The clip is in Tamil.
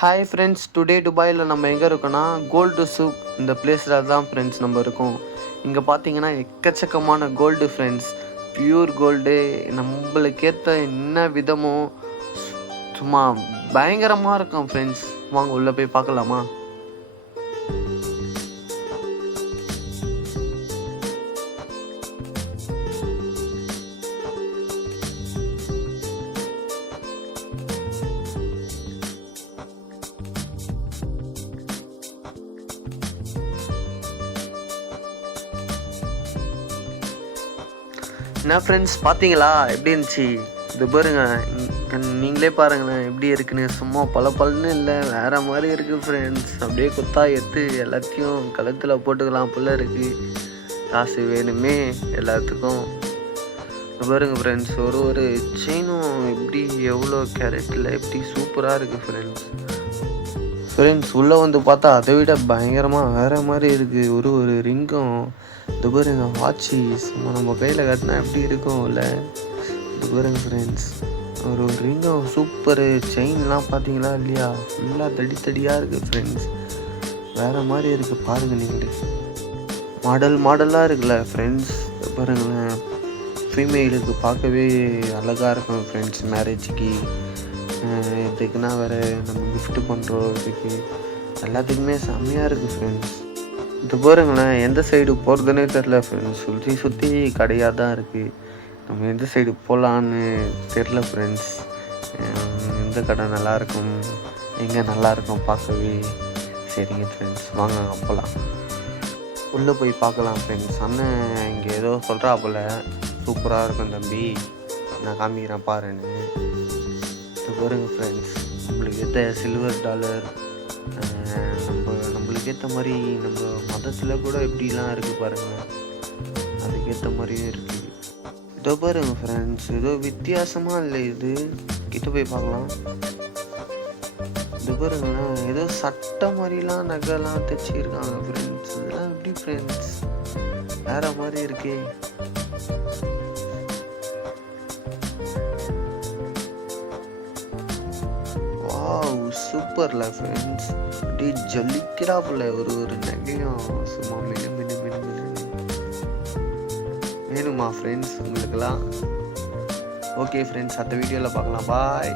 ஹாய் ஃப்ரெண்ட்ஸ், டுடே துபாயில் நம்ம எங்கே இருக்கோன்னா கோல்டு சூக் இந்த பிளேஸில் தான் ஃப்ரெண்ட்ஸ் நம்ம இருக்கோம். இங்கே பார்த்தீங்கன்னா எக்கச்சக்கமான கோல்டு ஃப்ரெண்ட்ஸ், பியூர் கோல்டு நம்மளுக்கு ஏற்ற என்ன விதமோ சும்மா பயங்கரமாக இருக்கும் ஃப்ரெண்ட்ஸ். வாங்க உள்ளே போய் பார்க்கலாமா? என்ன ஃப்ரெண்ட்ஸ் பார்த்தீங்களா எப்படி இருந்துச்சு? இது பாருங்க, நீங்களே பாருங்களேன் எப்படி இருக்குன்னு. சும்மா பலன்னு இல்லை, வேறு மாதிரி இருக்குது ஃப்ரெண்ட்ஸ். அப்படியே கொத்தா எடுத்து எல்லாத்தையும் கழுத்தில் போட்டுக்கலாம் போல இருக்குது. காசு வேணுமே எல்லாத்துக்கும். இது பாருங்க ஃப்ரெண்ட்ஸ், ஒரு செயினும் எப்படி எவ்வளோ கேரட்டில் எப்படி சூப்பராக இருக்குது ஃப்ரெண்ட்ஸ். உள்ளே வந்து பார்த்தா அதை விட பயங்கரமாக வேறு மாதிரி இருக்குது. ஒரு ரிங்கும் இது பாருங்க, வாட்சி சும்மா நம்ம கையில் கட்டினா எப்படி இருக்கும் இல்லை? இது பாருங்க ஃப்ரெண்ட்ஸ், ஒரு ரிங்கும் சூப்பரு. செயின்லாம் பார்த்தீங்களா இல்லையா? ஃபுல்லாக தடியாக இருக்குது ஃப்ரெண்ட்ஸ். வேறு மாதிரி இருக்குது பாருங்கள் நீங்களே. மாடலாக இருக்குல்ல ஃப்ரெண்ட்ஸ். இது பாருங்களேன், ஃபீமேலுக்கு பார்க்கவே அழகாக இருக்கும் ஃப்ரெண்ட்ஸ். மேரேஜுக்கு இதுக்குன்னா வேறு நம்ம கிஃப்ட் பண்ணுறதுக்கு எல்லாத்துக்குமே செம்மையாக இருக்குது ஃப்ரெண்ட்ஸ். இது பாருங்களேன், எந்த சைடு போகிறதுனே தெரில ஃப்ரெண்ட்ஸ். சுற்றி கடையாக தான் இருக்குது. நம்ம எந்த சைடு போகலான்னு தெரில ஃப்ரெண்ட்ஸ். எந்த கடை நல்லாயிருக்கும், எங்கே நல்லாயிருக்கும் பார்க்கவே. சரிங்க ஃப்ரெண்ட்ஸ், வாங்க போகலாம். உள்ளே போய் பார்க்கலாம் ஃப்ரெண்ட்ஸ். அண்ணன் இங்கே ஏதோ சொல்கிறா போல், சூப்பராக இருக்கும் தம்பி, நான் காமிக்கிறேன் பாருன்னு. இது பாருங்க ஃப்ரெண்ட்ஸ், நம்மளுக்கு ஏற்ற சில்வர் டாலர், நம்மளுக்கு ஏற்ற மாதிரி நம்ம மதத்தில் கூட எப்படிலாம் இருக்குது பாருங்கள், அதுக்கேற்ற மாதிரியும் இருக்குது. இதோ பாருங்க ஃப்ரெண்ட்ஸ், ஏதோ வித்தியாசமாக இல்லை இது. கிட்ட போய் பார்க்கலாம். இது பாருங்களேன், ஏதோ சட்டை மாதிரிலாம் நகைலாம் தைச்சிருக்காங்க ஃப்ரெண்ட்ஸ். இதெல்லாம் எப்படி ஃப்ரெண்ட்ஸ், வேறு மாதிரி இருக்கே. சூப்பர்ல ஃப்ரெண்ட்ஸ், அப்படியே ஜல்லிக்கிறாப்புல ஒரு நகையும் சும்மா மினு வேணுமா ஃப்ரெண்ட்ஸ் உங்களுக்கெல்லாம்? ஓகே ஃப்ரெண்ட்ஸ், அடுத்த வீடியோவில் பார்க்கலாம். பாய்.